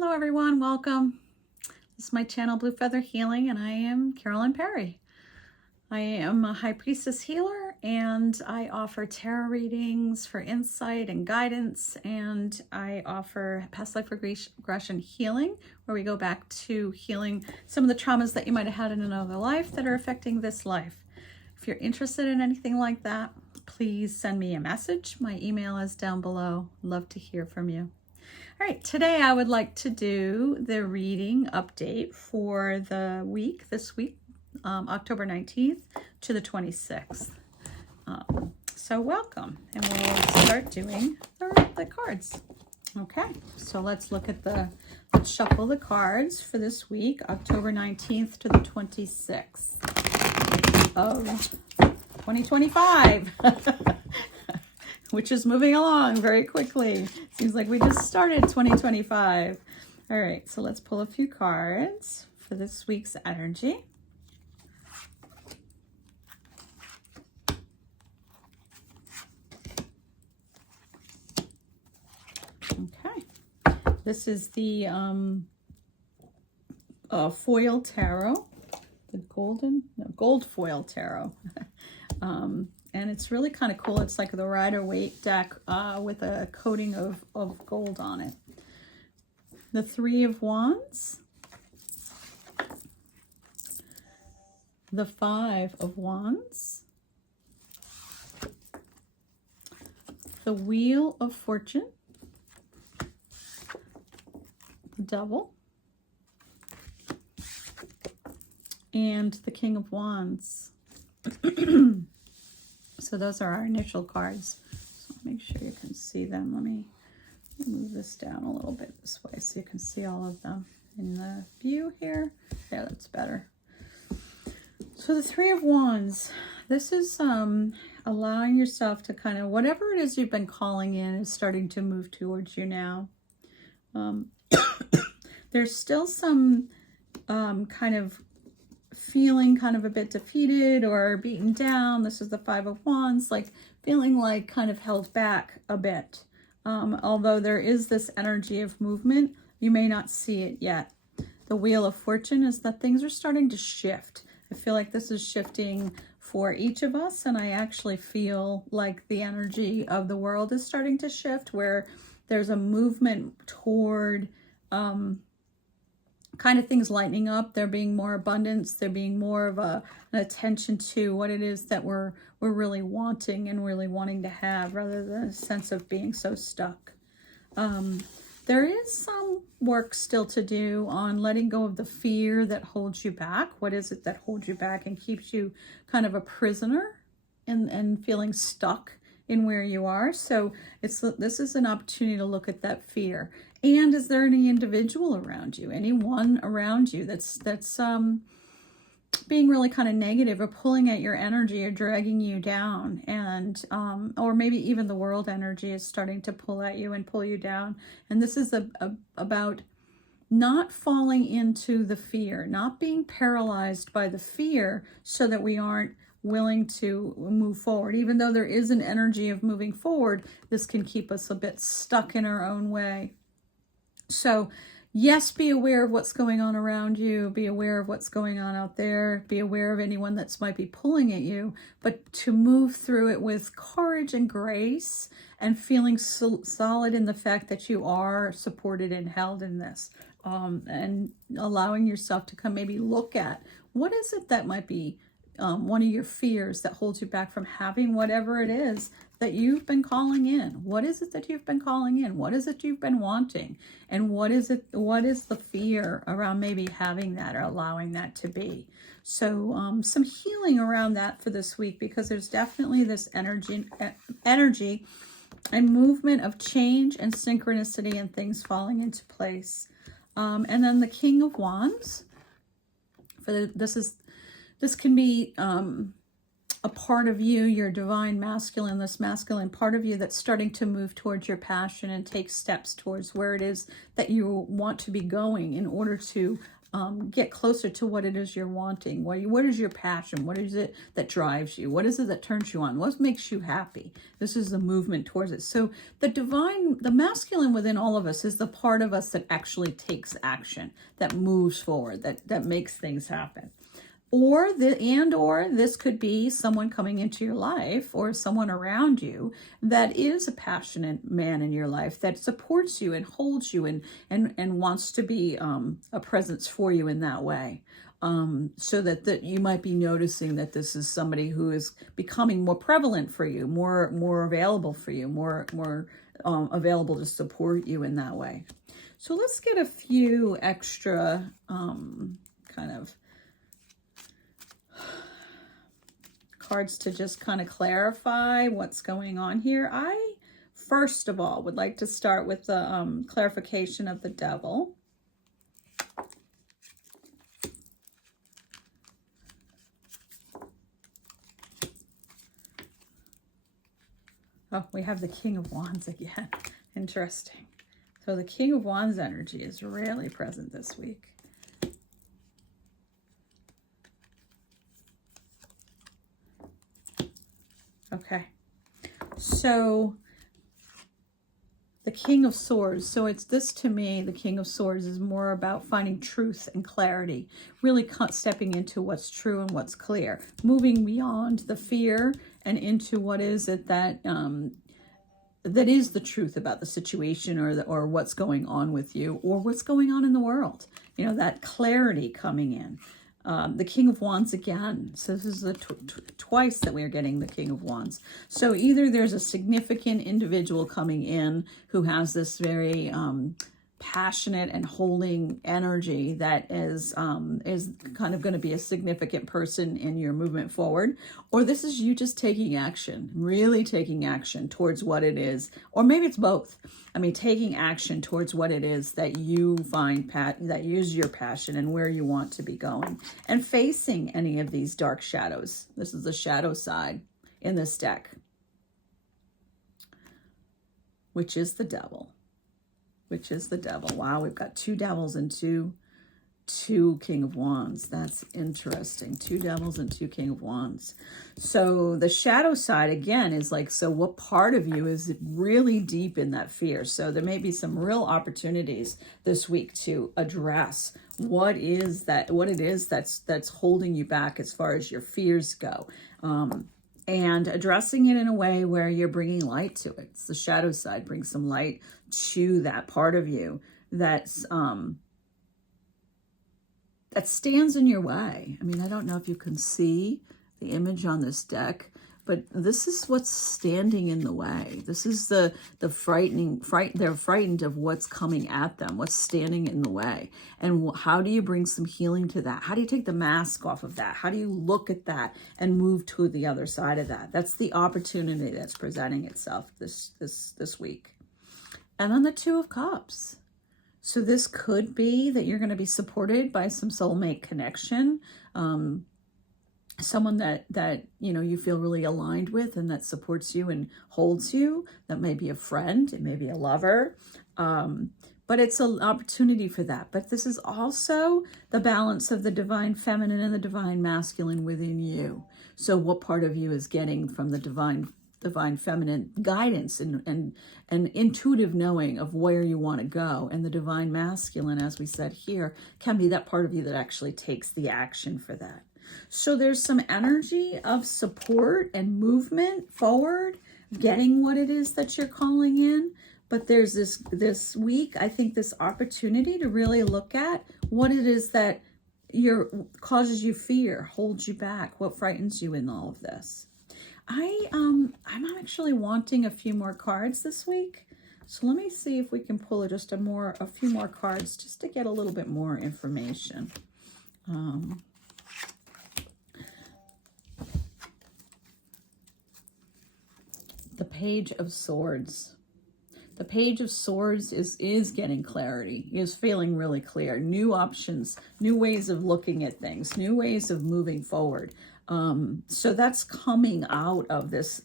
Hello everyone, welcome. This is my channel Blue Feather Healing and I am Carolyn Perry. I am a High Priestess healer and I offer tarot readings for insight and guidance, and I offer past life regression healing where we go back to healing some of the traumas that you might have had in another life that are affecting this life. If you're interested in anything like that, please send me a message. My email is down below. Love to hear from you. All right, today I would like to do the reading update for the week, this week, October 19th to the 26th. So welcome, and we'll start doing the cards. Okay, so let's look at let's shuffle the cards for this week, October 19th to the 26th of 2025. Which is moving along very quickly. Seems like we just started 2025. All right, so let's pull a few cards for this week's energy. Okay, this is the foil tarot, the gold foil tarot. And it's really kind of cool. It's like the Rider-Waite deck with a coating of gold on it. The Three of Wands. The Five of Wands. The Wheel of Fortune. The Devil. And the King of Wands. So those are our initial cards. So make sure you can see them. Let me move this down a little bit this way so you can see all of them in the view here. Yeah, that's better. So the Three of Wands, this is allowing yourself to kind of, whatever it is you've been calling in is starting to move towards you now. There's still some kind of feeling kind of a bit defeated or beaten down. This is the Five of Wands, like feeling like kind of held back a bit. Although there is this energy of movement, you may not see it yet. The Wheel of Fortune is that things are starting to shift. I feel like this is shifting for each of us, and I actually feel like the energy of the world is starting to shift, where there's a movement toward kind of things lightening up. There being more abundance, there being more of an attention to what it is that we're really wanting and really wanting to have, rather than a sense of being so stuck. There is some work still to do on letting go of the fear that holds you back. What is it that holds you back and keeps you kind of a prisoner and feeling stuck in where you are? So this is an opportunity to look at that fear. And is there any individual around you, anyone around you that's being really kind of negative or pulling at your energy or dragging you down? And or maybe even the world energy is starting to pull at you and pull you down. And this is about not falling into the fear, not being paralyzed by the fear, so that we aren't willing to move forward. Even though there is an energy of moving forward, this can keep us a bit stuck in our own way. So yes, be aware of what's going on around you, be aware of what's going on out there, be aware of anyone that's might be pulling at you, but to move through it with courage and grace and feeling solid in the fact that you are supported and held in this, and allowing yourself to come maybe look at what is it that might be one of your fears that holds you back from having whatever it is that you've been calling in. What is it that you've been calling in? What is it you've been wanting? And what is the fear around maybe having that or allowing that to be? So some healing around that for this week, because there's definitely this energy and movement of change and synchronicity and things falling into place. And then the King of Wands, this can be a part of you, your divine masculine, this masculine part of you that's starting to move towards your passion and take steps towards where it is that you want to be going in order to get closer to what it is you're wanting. What is your passion? What is it that drives you? What is it that turns you on? What makes you happy? This is the movement towards it. So the masculine within all of us is the part of us that actually takes action, that moves forward, that makes things happen. Or this could be someone coming into your life or someone around you that is a passionate man in your life that supports you and holds you and wants to be a presence for you in that way. So that you might be noticing that this is somebody who is becoming more prevalent for you, more available for you, more available to support you in that way. So let's get a few extra kind of cards to just kind of clarify what's going on here. I, first of all, would like to start with the clarification of the devil. Oh, we have the King of Wands again. Interesting. So the King of Wands energy is really present this week. Okay, so the King of Swords. So it's this, to me, the King of Swords is more about finding truth and clarity, really stepping into what's true and what's clear, moving beyond the fear and into what is it that that is the truth about the situation or what's going on with you or what's going on in the world. You know, that clarity coming in. The King of Wands again. So this is the twice that we are getting the King of Wands. So either there's a significant individual coming in who has this very passionate and holding energy that is kind of going to be a significant person in your movement forward, or this is you just taking action, really taking action towards what it is, or maybe it's both. I mean, taking action towards what it is that you find that is your passion and where you want to be going, and facing any of these dark shadows. This is the shadow side in this deck, which is the devil. Wow, we've got two devils and two King of Wands. That's interesting. Two devils and two King of Wands. So the shadow side again is like, so what part of you is really deep in that fear? So there may be some real opportunities this week to address what it is that's holding you back as far as your fears go. And addressing it in a way where you're bringing light to it. It's the shadow side. Bring some light to that part of you that's that stands in your way. I mean, I don't know if you can see the image on this deck, but this is what's standing in the way. This is the they're frightened of what's coming at them, what's standing in the way. And how do you bring some healing to that? How do you take the mask off of that? How do you look at that and move to the other side of that? That's the opportunity that's presenting itself this week. And then the Two of Cups. So this could be that you're going to be supported by some soulmate connection, someone that you feel really aligned with and that supports you and holds you. That may be a friend, it may be a lover, but it's an opportunity for that. But this is also the balance of the divine feminine and the divine masculine within you. So what part of you is getting from the divine feminine guidance and intuitive knowing of where you want to go, and the divine masculine, as we said here, can be that part of you that actually takes the action for that. So there's some energy of support and movement forward, getting what it is that you're calling in. But there's this week, I think, this opportunity to really look at what it is that causes you fear, holds you back, what frightens you in all of this. I'm actually wanting a few more cards this week. So let me see if we can pull a few more cards just to get a little bit more information. The Page of Swords. The Page of Swords is getting clarity, is feeling really clear. New options, new ways of looking at things, new ways of moving forward. So that's coming out of this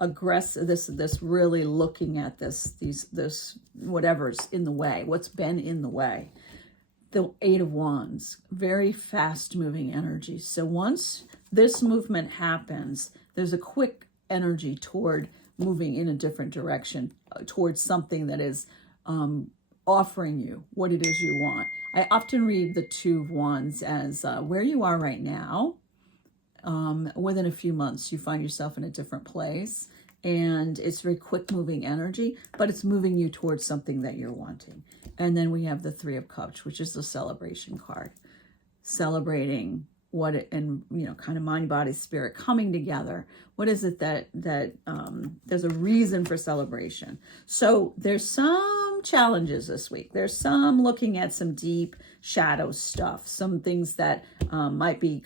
aggressive, this really looking at this whatever's in the way, what's been in the way. the Eight of Wands, very fast moving energy. So once this movement happens, there's a quick energy toward moving in a different direction, towards something that is offering you what it is you want. I often read the Two of Wands as where you are right now. Within a few months, you find yourself in a different place, and it's very quick moving energy, but it's moving you towards something that you're wanting. And then we have the Three of Cups, which is the celebration card, celebrating what it, and kind of mind, body, spirit coming together. What is it that there's a reason for celebration? So there's some challenges this week. There's some looking at some deep shadow stuff, some things that might be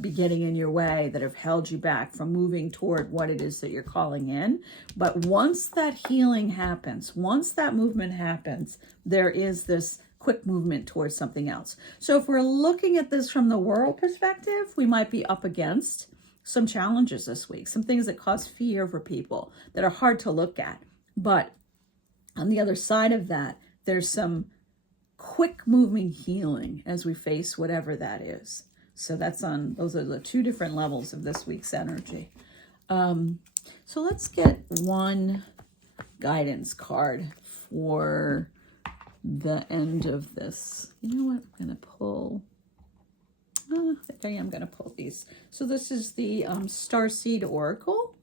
be getting in your way, that have held you back from moving toward what it is that you're calling in. But once that healing happens, once that movement happens, there is this quick movement towards something else. So if we're looking at this from the world perspective, we might be up against some challenges this week, some things that cause fear for people that are hard to look at. But on the other side of that, there's some quick moving healing as we face whatever that is. So those are the two different levels of this week's energy. So let's get one guidance card for the end of this. You know what? I'm going to pull. I think I am going to pull these. So this is the Starseed Oracle.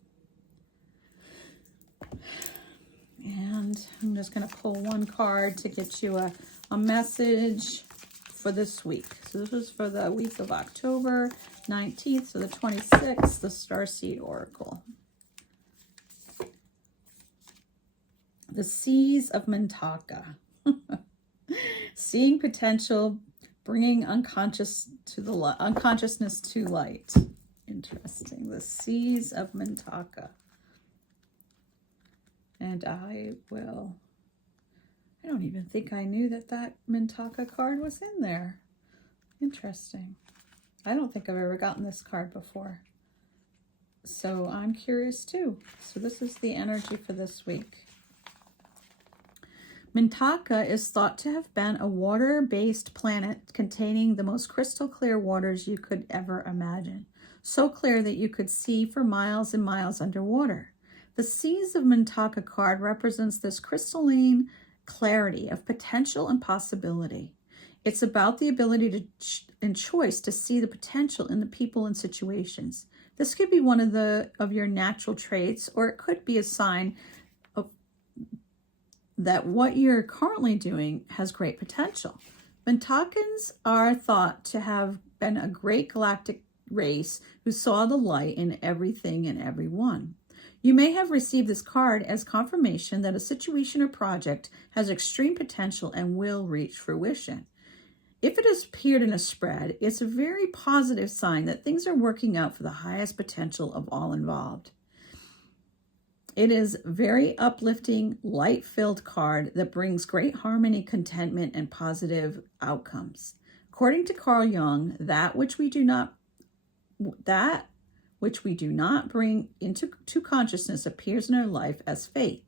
And I'm just going to pull one card to get you a message for this week. So this is for the week of October 19th to the 26th, the Starseed Oracle. The Seas of Mintaka. Seeing potential, bringing unconsciousness to light. Interesting. The Seas of Mintaka. And I don't even think I knew that Mintaka card was in there. Interesting. I don't think I've ever gotten this card before. So I'm curious too. So this is the energy for this week. Mintaka is thought to have been a water-based planet containing the most crystal clear waters you could ever imagine. So clear that you could see for miles and miles underwater. The Seas of Mintaka card represents this crystalline clarity of potential and possibility. It's about the ability and choice to see the potential in the people and situations. This could be one of your natural traits, or it could be a sign of that what you're currently doing has great potential. Mintakans are thought to have been a great galactic race who saw the light in everything and everyone. You may have received this card as confirmation that a situation or project has extreme potential and will reach fruition. If it has appeared in a spread, it's a very positive sign that things are working out for the highest potential of all involved. It is very uplifting, light-filled card that brings great harmony, contentment, and positive outcomes. According to Carl Jung, that which we do not bring into consciousness appears in our life as fate.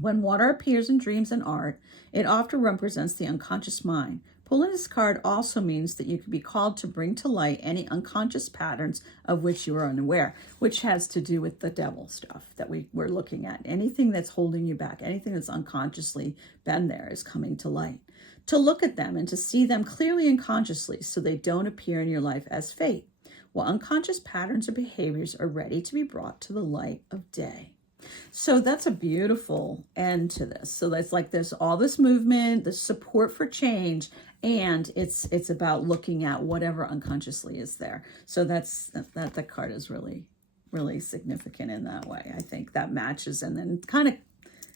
When water appears in dreams and art, it often represents the unconscious mind. Pulling this card also means that you could be called to bring to light any unconscious patterns of which you are unaware, which has to do with the devil stuff that we're looking at. Anything that's holding you back, anything that's unconsciously been there is coming to light. To look at them and to see them clearly and consciously so they don't appear in your life as fate, while unconscious patterns or behaviors are ready to be brought to the light of day. So that's a beautiful end to this. So that's like there's all this movement, the support for change, and it's about looking at whatever unconsciously is there. So that card is really, really significant in that way. I think that matches and then kind of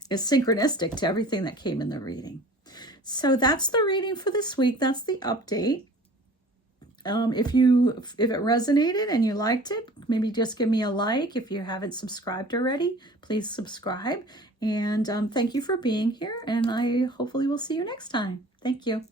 is synchronistic to everything that came in the reading. So that's the reading for this week. That's the update. If it resonated and you liked it, maybe just give me a like. If you haven't subscribed already, please subscribe. And thank you for being here. And I hopefully will see you next time. Thank you.